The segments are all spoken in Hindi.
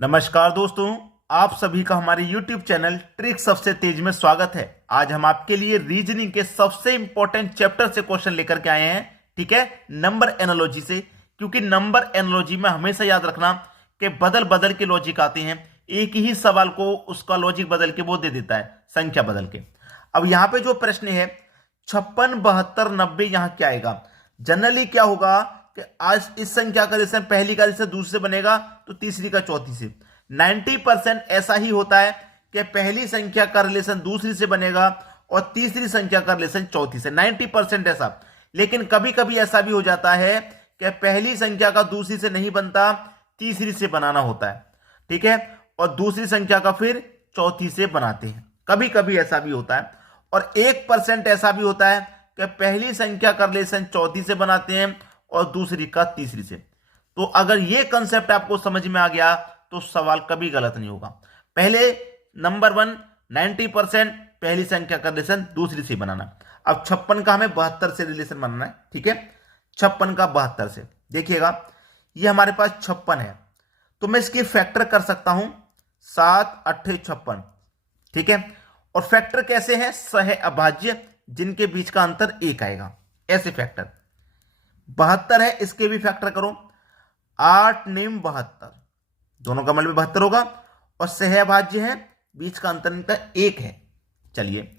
नमस्कार दोस्तों, आप सभी का हमारे YouTube चैनल ट्रिक सबसे तेज में स्वागत है। आज हम आपके लिए रीजनिंग के सबसे इंपॉर्टेंट चैप्टर से क्वेश्चन लेकर के आए हैं। ठीक है, नंबर एनालॉजी से, क्योंकि नंबर एनालॉजी में हमेशा याद रखना कि बदल बदल के लॉजिक आते हैं। एक ही सवाल को उसका लॉजिक बदल के वो दे देता है, संख्या बदल के। अब यहां पे जो प्रश्न है 56, 72, 90, यहां क्या आएगा? जनरली क्या होगा कि आज इस संख्या का रिलेशन पहली का रिलेशन दूसरी से बनेगा तो तीसरी का चौथी से। 90% ऐसा ही होता है कि पहली संख्या का रिलेशन दूसरी से बनेगा और तीसरी संख्या का रिलेशन चौथी से। 90% ऐसा। लेकिन कभी कभी ऐसा भी हो जाता है कि पहली संख्या का दूसरी से नहीं बनता, तीसरी से बनाना होता है। ठीक है, और दूसरी संख्या का फिर चौथी से बनाते हैं। कभी कभी ऐसा भी होता है। और 1% ऐसा भी होता है कि पहली संख्या का रिलेशन चौथी से बनाते हैं और दूसरी का तीसरी से। तो अगर यह कंसेप्ट आपको समझ में आ गया तो सवाल कभी गलत नहीं होगा। पहले नंबर 1 90% पहली संख्या का रिलेशन दूसरी से बनाना। अब 56 का हमें 72 से रिलेशन बनाना है। ठीक है, 56 का 72 से। देखिएगा, ये हमारे पास 56 है तो मैं इसकी फैक्टर कर सकता हूं 7 8 56। ठीक है, और फैक्टर कैसे हैं? सह अभाज्य जिनके बीच का अंतर 1 आएगा, ऐसे फैक्टर। 72 है, इसके भी फैक्टर करो। 8 9 72, दोनों का मतलब 72 होगा। और सहअभाज्य है, बीच का अंतर इनका 1 है। चलिए,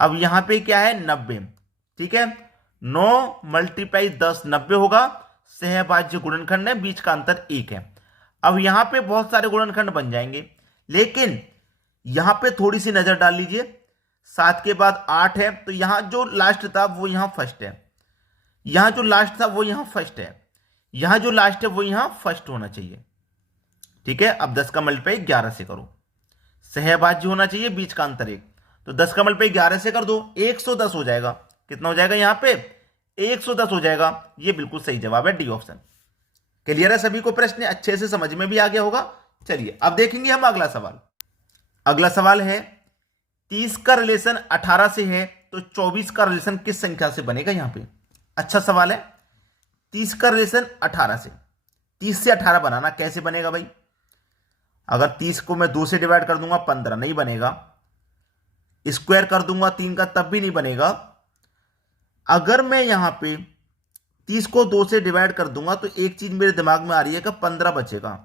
अब यहां पे क्या है? 90। ठीक है, 9 × 10 90 होगा। सहअभाज्य गुणनखंड है, बीच का अंतर 1 है। अब यहां पे बहुत सारे गुणनखंड बन जाएंगे, लेकिन यहां पे थोड़ी सी नजर डाल लीजिए। 7 के बाद 8 है, तो यहां जो लास्ट था वो यहां फर्स्ट है, यहां जो लास्ट था वो यहां फर्स्ट है, यहां जो लास्ट है वो यहां फर्स्ट होना चाहिए। ठीक है, अब 10 का मल्टीप्लाई 11 से करो। सहअभाज्य होना चाहिए, बीच का अंतर 1। तो 10 का मल्टीप्लाई 11 से कर दो, 110 हो जाएगा। कितना हो जाएगा यहां पे? 110 हो जाएगा। ये बिल्कुल सही जवाब है, डी ऑप्शन। क्लियर है सभी को? प्रश्न अच्छे से समझ में भी आ गया होगा। चलिए, अब देखेंगे हम अगला सवाल। अगला सवाल है 30 का रिलेशन 18 से है तो 24 का रिलेशन किस संख्या से बनेगा? यहां पे अच्छा सवाल है। 30 का रिलेशन 18 से, 30 से 18 बनाना कैसे बनेगा भाई? अगर 30 को मैं 2 से डिवाइड कर दूंगा 15 नहीं बनेगा। स्क्वायर कर दूंगा 3 का तब भी नहीं बनेगा। अगर मैं यहां पे 30 को 2 से डिवाइड कर दूंगा तो एक चीज मेरे दिमाग में आ रही है कि 15 बचेगा।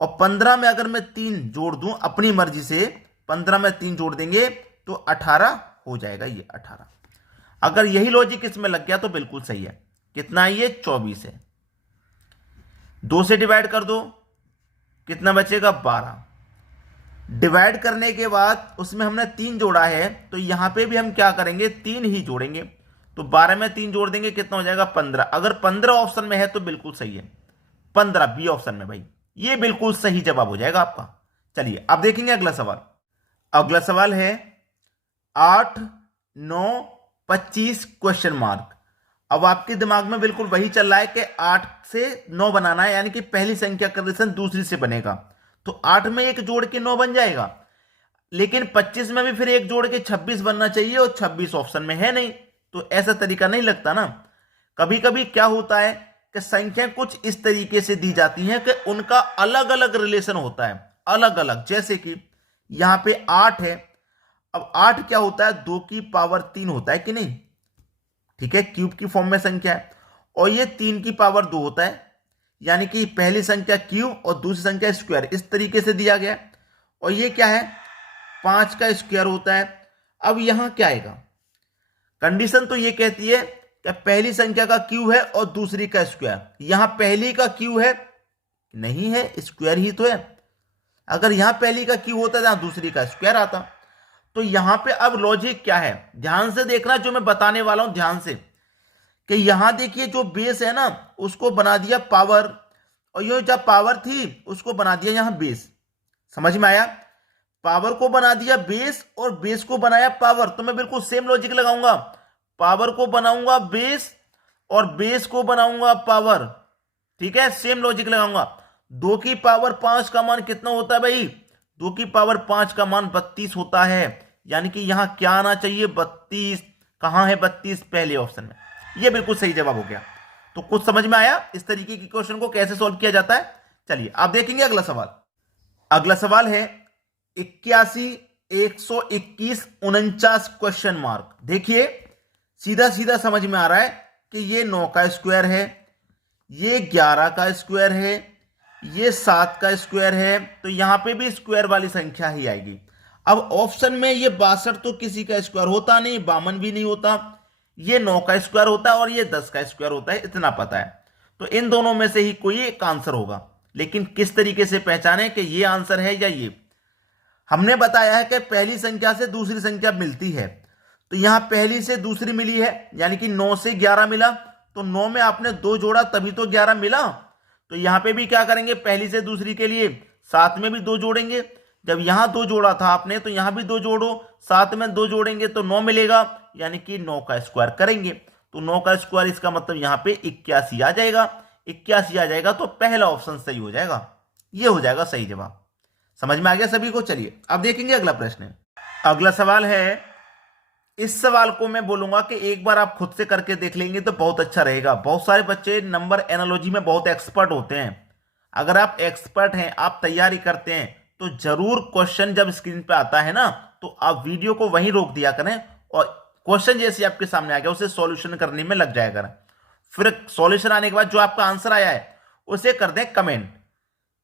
और 15 में अगर मैं 3 जोड़ दूं अपनी मर्जी से, 15 में 3 जोड़ देंगे तो 18 हो जाएगा। ये 18। अगर यही लॉजिक इसमें लग गया तो बिल्कुल सही है। कितना है ये? 24 है। 2 से डिवाइड कर दो, कितना बचेगा? 12। डिवाइड करने के बाद उसमें हमने 3 जोड़ा है, तो यहां पे भी हम क्या करेंगे? 3 ही जोड़ेंगे। तो 12 में 3 जोड़ देंगे, कितना हो जाएगा? 15। अगर 15 ऑप्शन में है तो बिल्कुल सही है। 15 बी ऑप्शन में भाई, ये बिल्कुल सही जवाब हो जाएगा आपका। चलिए, अब देखेंगे अगला सवाल। अगला सवाल है 8 9 25 क्वेश्चन मार्क। अब आपके दिमाग में बिल्कुल वही चल रहा है कि 8 से 9 बनाना है, यानी कि पहली संख्या का रिलेशन दूसरी से बनेगा। तो 8 में एक जोड़ के 9 बन जाएगा, लेकिन 25 में भी फिर एक जोड़ के 26 बनना चाहिए, और 26 ऑप्शन में है नहीं। तो ऐसा तरीका नहीं लगता ना। कभी कभी क्या होता है कि संख्या कुछ इस तरीके से दी जाती हैं कि उनका अलग अलग रिलेशन होता है, अलग अलग। जैसे कि यहां पे 8 है। अब 8 क्या होता है? 2 की पावर 3 होता है कि नहीं? ठीक है, क्यूब की फॉर्म में संख्या है। और ये 3 की पावर 2 होता है, यानी कि पहली संख्या क्यूब और दूसरी संख्या स्क्वायर, इस तरीके से दिया गया है। और ये क्या है? 5 का स्क्वायर होता है। अब यहां क्या आएगा? कंडीशन तो ये कहती है कि पहली संख्या का क्यूब है और दूसरी का स्क्वायर। यहां पहली का क्यूब है नहीं है, स्क्वायर ही तो है। अगर यहां पहली का क्यूब होता जहां दूसरी का स्क्वायर आता। तो यहां पे अब लॉजिक क्या है? ध्यान से देखना जो मैं बताने वाला हूं, ध्यान से। कि यहां देखिए, जो बेस है ना उसको बना दिया पावर, और ये जब पावर थी उसको बना दिया यहां बेस। समझ में आया? पावर को बना दिया बेस और बेस को बनाया पावर। तो मैं बिल्कुल सेम लॉजिक लगाऊंगा। पावर को बनाऊंगा बेस और बेस को बनाऊंगा पावर। ठीक है, सेम लॉजिक लगाऊंगा। 2 की पावर 5 का मान कितना होता है भाई? 2 की पावर 5 का मान 32 होता है। यानी कि यहां क्या आना चाहिए? 32। कहां है 32? पहले ऑप्शन में। यह बिल्कुल सही जवाब हो गया। तो कुछ समझ में आया इस तरीके की क्वेश्चन को कैसे सॉल्व किया जाता है? चलिए, आप देखेंगे अगला सवाल। अगला सवाल है 81, 121, 49 क्वेश्चन मार्क। देखिए सीधा सीधा समझ में आ रहा है कि ये 9 का स्क्वायर है, ये 11 का स्क्वायर है, ये 7 का स्क्वायर है, तो यहां पे भी स्क्वायर वाली संख्या ही आएगी। अब ऑप्शन में ये 62 तो किसी का स्क्वायर होता नहीं, 52 भी नहीं होता, ये 9 का स्क्वायर होता है और ये 10 का स्क्वायर होता है, इतना पता है। तो इन दोनों में से ही कोई एक आंसर होगा, लेकिन किस तरीके से पहचाने कि ये आंसर है या ये। हमने बताया है कि पहली संख्या से दूसरी संख्या मिलती है, तो यहां पहली से दूसरी मिली है, यानी कि 9 से 11 मिला, तो 9 में आपने 2 जोड़ा तभी तो 11 मिला। तो यहां पे भी क्या करेंगे, पहली से दूसरी के लिए 7 में भी 2 जोड़ेंगे। जब यहां 2 जोड़ा था आपने तो यहां भी 2 जोड़ो, 7 में 2 जोड़ेंगे तो 9 मिलेगा, यानी कि 9 का स्क्वायर करेंगे। तो 9 का स्क्वायर इसका मतलब यहां पे 81 आ जाएगा। 81 आ जाएगा तो पहला ऑप्शन सही हो जाएगा, ये हो जाएगा सही जवाब। समझ में आ गया सभी को। चलिए अब देखेंगे अगला प्रश्न। अगला सवाल है, इस सवाल को मैं बोलूंगा कि एक बार आप खुद से करके देख लेंगे तो बहुत अच्छा रहेगा। बहुत सारे बच्चे नंबर एनालॉजी में बहुत एक्सपर्ट होते हैं। अगर आप एक्सपर्ट हैं, आप तैयारी करते हैं, तो जरूर क्वेश्चन जब स्क्रीन पे आता है ना तो आप वीडियो को वहीं रोक दिया करें और क्वेश्चन जैसे आपके सामने आ गया उसे सॉल्यूशन करने में लग जाया करें। फिर सॉल्यूशन आने के बाद जो आपका आंसर आया है उसे कर दें कमेंट,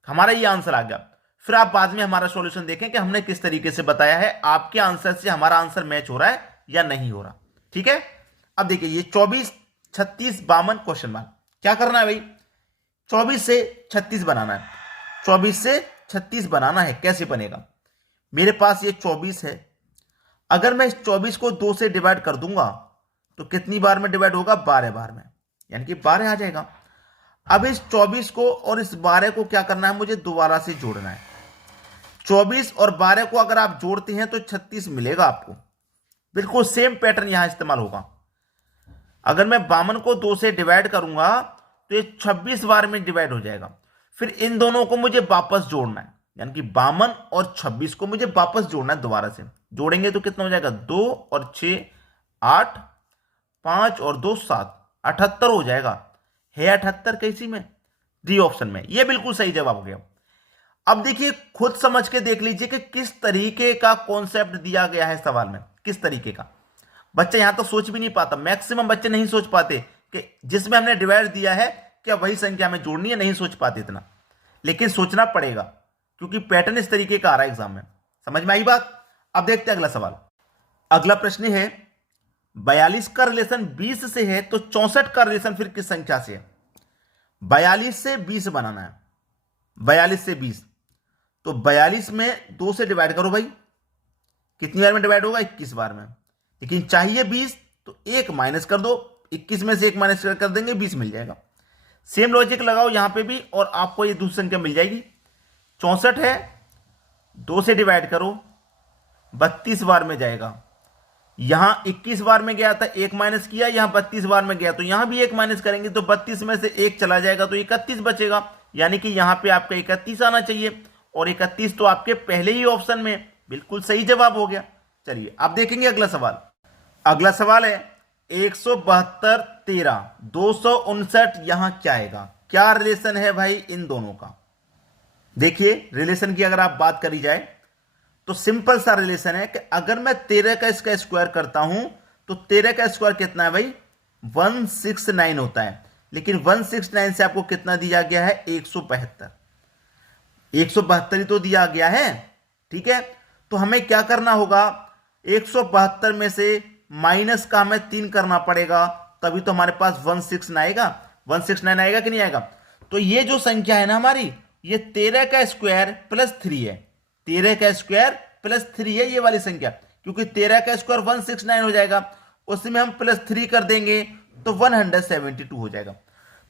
हमारा ये आंसर आ गया। फिर आप बाद में हमारा सॉल्यूशन देखें कि हमने किस तरीके से बताया है, आपके आंसर से हमारा आंसर मैच हो रहा है या नहीं हो रहा। ठीक है, अब देखिए ये 24, 36, 52 क्वेश्चन मार्क। क्या करना है भाई, 24 से 36 बनाना है। 24 से 36 बनाना है, कैसे बनेगा। मेरे पास ये 24 है, अगर मैं इस 24 को 2 से डिवाइड कर दूंगा तो कितनी बार में डिवाइड होगा, 12 बार में, यानी कि 12 आ जाएगा। अब इस 24 को और इस 12 को क्या करना है, मुझे दोबारा से जोड़ना है। 24 और 12 को अगर आप जोड़ते हैं तो 36 मिलेगा आपको। बिल्कुल सेम पैटर्न यहां इस्तेमाल होगा। अगर मैं 52 को 2 से डिवाइड करूंगा तो ये 26 बार में डिवाइड हो जाएगा। फिर इन दोनों को मुझे वापस जोड़ना है, यानी कि 52 और 26 को मुझे वापस जोड़ना है। दोबारा से जोड़ेंगे तो कितना हो जाएगा, 2 और 6 8, 5 और 2 7, 78 हो जाएगा। है 78 कैसी में, डी ऑप्शन में। यह बिल्कुल सही जवाब हो गया। अब देखिए खुद समझ के देख लीजिए कि किस तरीके का कॉन्सेप्ट दिया गया है सवाल में, किस तरीके का। बच्चे यहां तो सोच भी नहीं पाता, मैक्सिमम बच्चे नहीं सोच पाते कि जिसमें हमने डिवाइड दिया है क्या वही संख्या में जोड़नी है, नहीं सोच पाते इतना। लेकिन सोचना पड़ेगा क्योंकि पैटर्न इस तरीके का आ रहा है एग्जाम में। समझ में आई बात। अब देखते हैं अगला सवाल। अगला प्रश्न है 42 का रिलेशन 20 से है तो 64 का रिलेशन फिर किस संख्या से है। 42 से 20 बनाना है, 42 से 20, तो 42 में 2 से डिवाइड करो भाई, कितनी बार में डिवाइड होगा, 21 बार में। लेकिन चाहिए 20 तो 1 माइनस कर दो, 21 में से 1 माइनस कर देंगे, 20 मिल जाएगा। सेम लॉजिक लगाओ यहां पे भी और आपको ये दूसरी संख्या मिल जाएगी। 64 है, 2 से डिवाइड करो, 32 बार में जाएगा। यहां 21 बार में गया था, 1 माइनस किया, यहां 32 बार में गया तो यहां भी 1 माइनस करेंगे तो 32 में से 1 चला जाएगा तो 31 बचेगा, यानी कि यहां पे आपका 31 आना चाहिए। और 31 तो आपके पहले ही ऑप्शन में, बिल्कुल सही जवाब हो गया। चलिए अब देखेंगे अगला सवाल। अगला सवाल है 172, 13, 259, यहां क्या आएगा, क्या रिलेशन है भाई इन दोनों का। देखिए रिलेशन की अगर आप बात करी जाए तो सिंपल सा रिलेशन है कि अगर मैं 13 का इसका स्क्वायर करता हूं तो 13 का स्क्वायर कितना है भाई, 169 होता है। लेकिन 169 से आपको कितना दिया गया है, 172। 172 ही तो दिया गया है, ठीक है। तो हमें क्या करना होगा, 172 में से माइनस का हमें 3 करना पड़ेगा, तभी तो हमारे पास 169 आएगा। 169 आएगा कि नहीं आएगा। तो ये जो संख्या है ना हमारी, ये 13 का स्क्वायर प्लस 3 है। 13 का स्क्वायर प्लस 3 है ये वाली संख्या, क्योंकि 13 का स्क्वायर 169 हो जाएगा, उसमें हम प्लस 3 कर देंगे तो 172 हो जाएगा।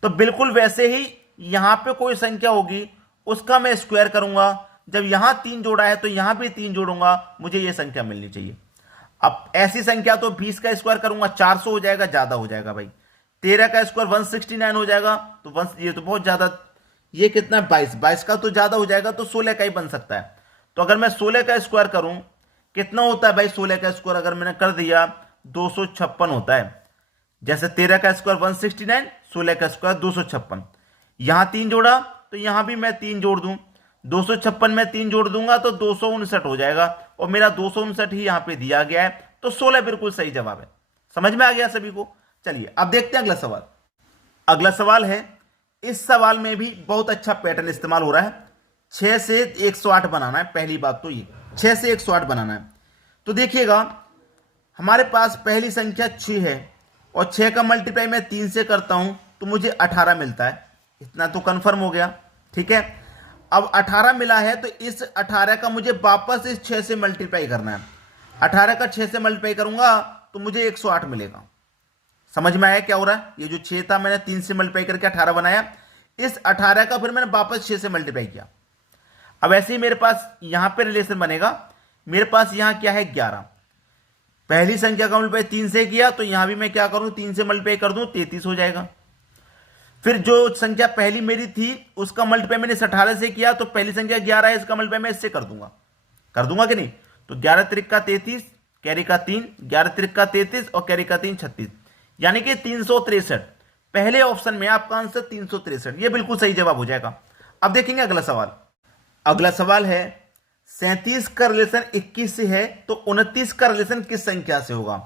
तो बिल्कुल वैसे ही यहां पे कोई संख्या होगी उसका मैं स्क्वायर करूंगा, जब यहां 3 जोड़ा है तो यहां भी 3 जोड़ूंगा, मुझे ये संख्या मिलनी चाहिए। अब ऐसी संख्या तो 20 का स्क्वायर करूंगा 400 हो जाएगा, ज्यादा हो जाएगा भाई। 13 का स्क्वायर 169 हो जाएगा तो ये तो बहुत ज्यादा, ये कितना 22 का तो ज्यादा हो जाएगा, तो 16 का ही बन सकता है। तो अगर मैं 16 का स्क्वायर करूं कितना होता है भाई, 16 का स्क्वायर अगर मैंने कर दिया 256 होता है। जैसे 13 का स्क्वायर 169, 16 का स्क्वायर 256। यहां 3 जोड़ा तो यहां भी मैं 3 जोड़ दूं, 256 में 3 जोड़ दूंगा तो 259 हो जाएगा, और मेरा 259 ही यहां पे दिया गया है, तो 16 बिल्कुल सही जवाब है। समझ में आ गया सभी को? चलिए अब देखते हैं अगला सवाल। अगला सवाल है, इस सवाल में भी बहुत अच्छा पैटर्न इस्तेमाल हो रहा है। 6 से 108 बनाना है, पहली बात तो ये 6 से 108 बनाना है। तो देखिएगा, हमारे पास पहली संख्या 6 है, और 6 का मल्टीप्लाई मैं 3 से करता हूं तो मुझे 18 मिलता है। इतना तो कंफर्म हो गया, ठीक है। अब 18 मिला है तो इस 18 का मुझे वापस इस 6 से मल्टीप्लाई करना है। 18 का 6 से मल्टीप्लाई करूंगा तो मुझे 108 मिलेगा। समझ में आया क्या हो रहा है? ये जो 6 था मैंने 3 से मल्टीप्लाई करके 18 बनाया, इस 18 का फिर मैंने वापस 6 से मल्टीप्लाई किया। अब ऐसे ही मेरे पास यहां पे रिलेशन बनेगा। मेरे पास यहां क्या है 11, पहली संख्या का मल्टीप्लाई 3 से किया तो यहां भी मैं क्या करूं 3 से मल्टीप्लाई कर दूं 33 हो जाएगा। फिर जो संख्या पहली मेरी थी उसका मल्टीप्लाई मैंने इस 18 से किया तो पहली संख्या 11 है, इसका मल्टीप्लाई मैं इससे कर दूंगा कि नहीं? तो 11 त्रिक का 33, कैरी का 3, 11 त्रिक का 33 और कैरी का 3 36, यानी कि 363। पहले ऑप्शन में आपका आंसर 363, ये बिल्कुल सही जवाब हो जाएगा। अब देखेंगे अगला सवाल। अगला सवाल है, 37 का रिलेशन 21 से है तो 29 का रिलेशन किस संख्या से होगा?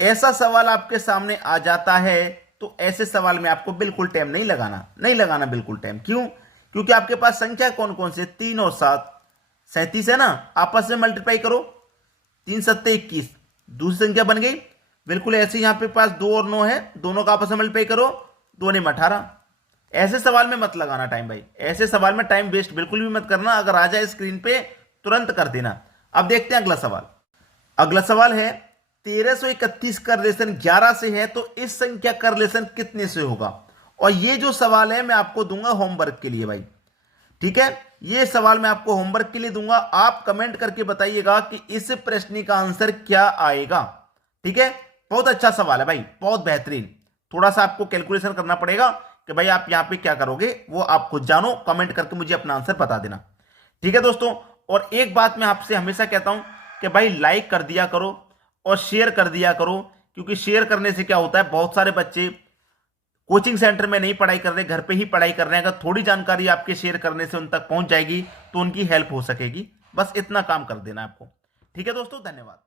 ऐसा सवाल आपके सामने आ जाता है तो ऐसे सवाल में आपको बिल्कुल टाइम नहीं लगाना बिल्कुल टाइम। क्यों? क्योंकि आपके पास संख्या कौन कौन से 3 और 7, 37 है ना, आपस में मल्टीप्लाई करो, 3 सत्ते 21, दूसरी संख्या बन गई। बिल्कुल ऐसे यहां पे पास 2 और 9 है, दोनों का आपस में मल्टीप्लाई करो, 2 ने 18। ऐसे सवाल में मत लगाना टाइम भाई, ऐसे सवाल में टाइम वेस्ट बिल्कुल भी मत करना। अगर आ जाए स्क्रीन पे तुरंत कर देना। अब देखते हैं अगला सवाल। अगला सवाल है, 1331 का रिलेशन 11 से है तो इस संख्या का रिलेशन कितने से होगा? और ये जो सवाल है मैं आपको दूंगा होमवर्क के लिए भाई, ठीक है। ये सवाल मैं आपको होमवर्क के लिए दूंगा, आप कमेंट करके बताइएगा कि इस प्रश्न का आंसर क्या आएगा, ठीक है। बहुत अच्छा सवाल है भाई, बहुत बेहतरीन। थोड़ा सा आपको कैलकुलेशन करना पड़ेगा कि भाई आप यहां पे क्या करोगे, वो आप खुद जानो। कमेंट करके मुझे अपना आंसर बता देना, ठीक है दोस्तों। और एक बात मैं आपसे हमेशा कहता हूं कि भाई लाइक कर दिया करो और शेयर कर दिया करो, क्योंकि शेयर करने से क्या होता है, बहुत सारे बच्चे कोचिंग सेंटर में नहीं पढ़ाई कर रहे, घर पे ही पढ़ाई कर रहे हैं। अगर थोड़ी जानकारी आपके शेयर करने से उन तक पहुंच जाएगी तो उनकी हेल्प हो सकेगी। बस इतना काम कर देना आपको, ठीक है दोस्तों। धन्यवाद।